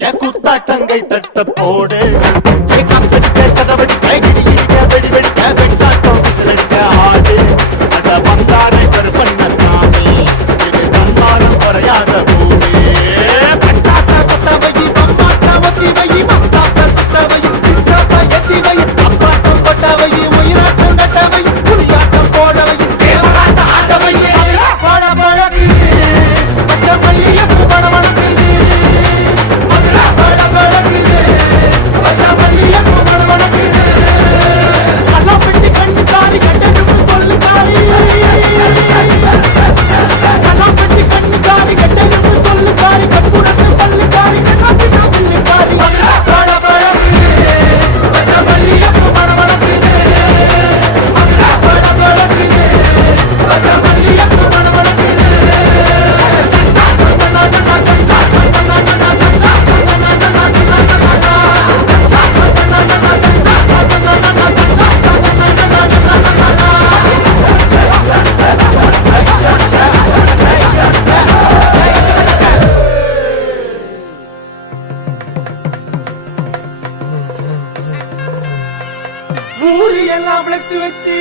கூத்தாட்டங்கை தட்ட போடு கதவடி கைகிடி இடிக்க வெடி வெடிக்க வெட்டாட்டம் விசிலடிக்க ஆடு அத வந்தாரை கருப்பண்ண சாமி இது தன்மானம் குறையாத பூமி பட்டாச கொட்டவை பம்பாட்ட ஒத்திவை மத்தாட்ட சுத்தவை சித்திரப்ப எத்திவை அப்பாட்டம் கொட்டவை உயிராட்டம் கட்டவை புலியாட்டம் போடவை தேவராட்ட ஆட்டவை பழ பழகுது பச்சை பள்ளிய பூபட வளர்க்குது பழ பழகுது பச்சை பள்ளிய பூபட வளர்க்குது கல்லாம் பெட்டி கண்டு காரி கட்டணும்னு சொல்லு காரி கல்லாம் பெட்டி கண்டு காரி கட்டணும்னு சொல்லு காரி கற்பூரத்து பல்லு காரி கண்ணா பின்னா பில்லு காரி பழ பழகுது பச்சை பள்ளிய பூபட வளர்க்குது பழ பழகுது பச்சை பள்ளிய பூபட வளர்க்குது ஊரு எல்லாம் ஃப்ளெக்ஸ் வச்சு